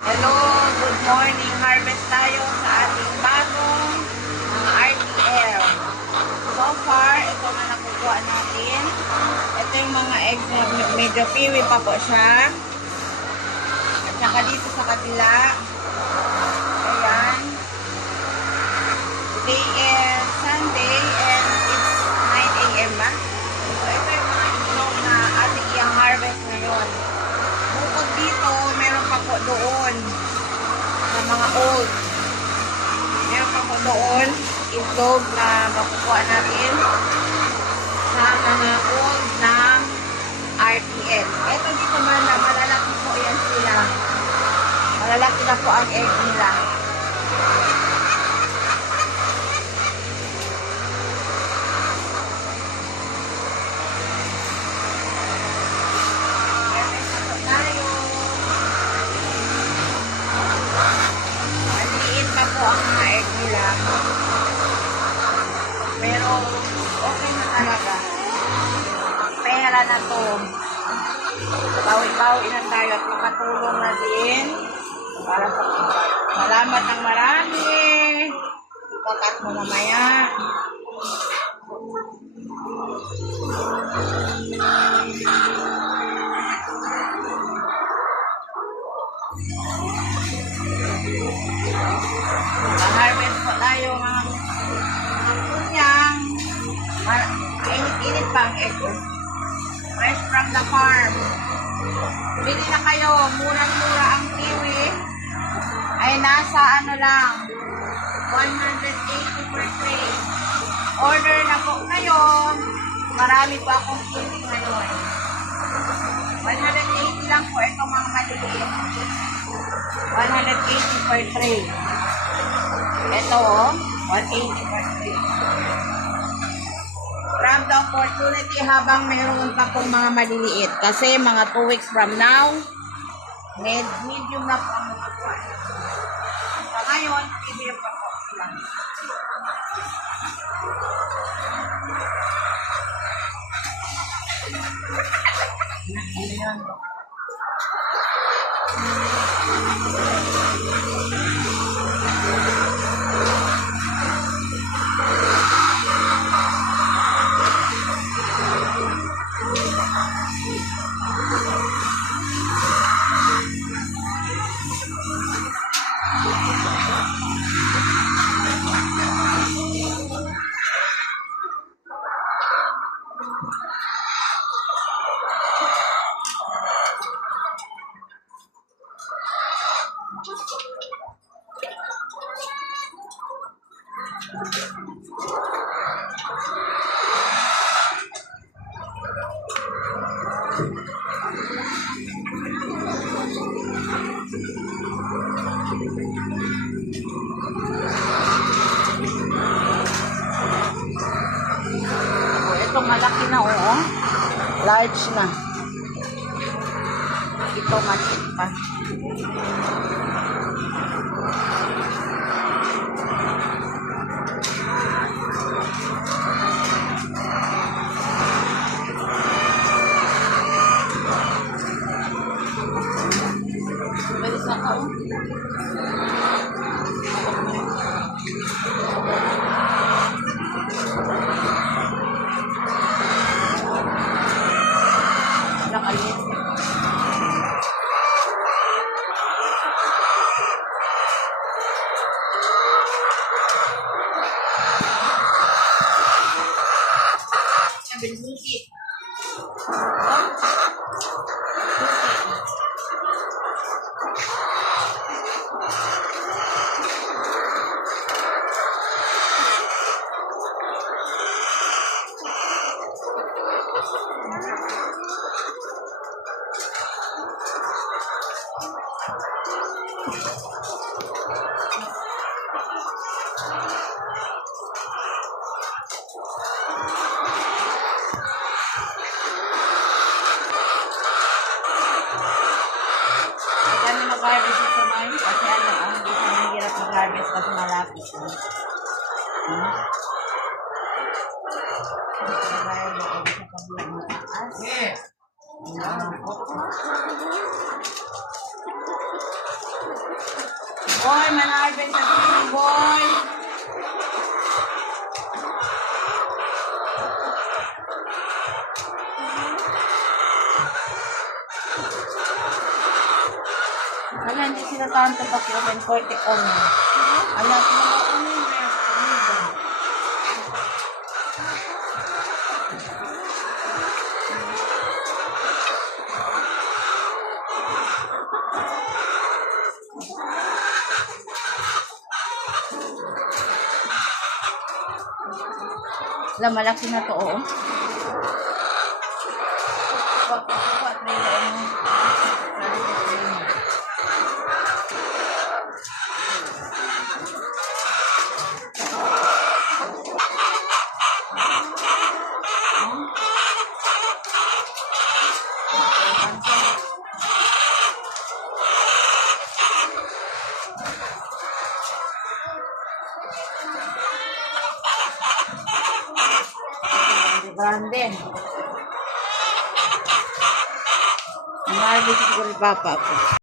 Hello, good morning. Harvest tayo sa ating bagong mga RTL. So far, ito na nakukuha natin. Ito yung mga eggs na medyo piwi pa po siya. At saka dito sa kabila. Ayan. Today is Sunday and it's 9 a.m. ba? So ito yung mga itlog na ating i-harvest ngayon. Bukod dito, meron pa po doon na mga old. Meron pa po doon itlog na makukuha natin sa mga old ng RTL. Ito dito man na malalaki po yan sila. Malalaki na po ang egg nila. Po ang mga egg nila. Pero okay na talaga. Pera na to. Bawi-bawi na tayo at makatulong na din para sa pagkakas. Salamat ng marami. Ipakat mo mamaya. Harvest po tayo mga kunyang init-init pa ang egg. Fresh from the farm. Bili na kayo, murang-mura ang kiwi ay nasa ano lang 180 per tray. Order na po kayo, marami pa akong kiwi ngayon. 180 lang po itong mga maliliit. 180 per tray. Ito oh, 180 per tray. Grab the opportunity habang mayroon pa pong mga maliliit. Kasi mga 2 weeks from now, medium na po ang mga kuwan. Sa ngayon, medium pa po sila. Ayan. Ito malaki na oo. Large na. Ito maliit pa. Bukit. Mag-harvest sa mine kasi ano ang hindi ko mahirap mag-harvest kasi malapit na. Dahil doon sa kabilang mataas. Boy, man-harvest sa chicken, boy. Wala, hindi sila tanto pag-open 40 on. Alam ko mga umibig. Alam, malaki na to, oo. Kupat na yun. Grande. Ang harvest siguro papa ko.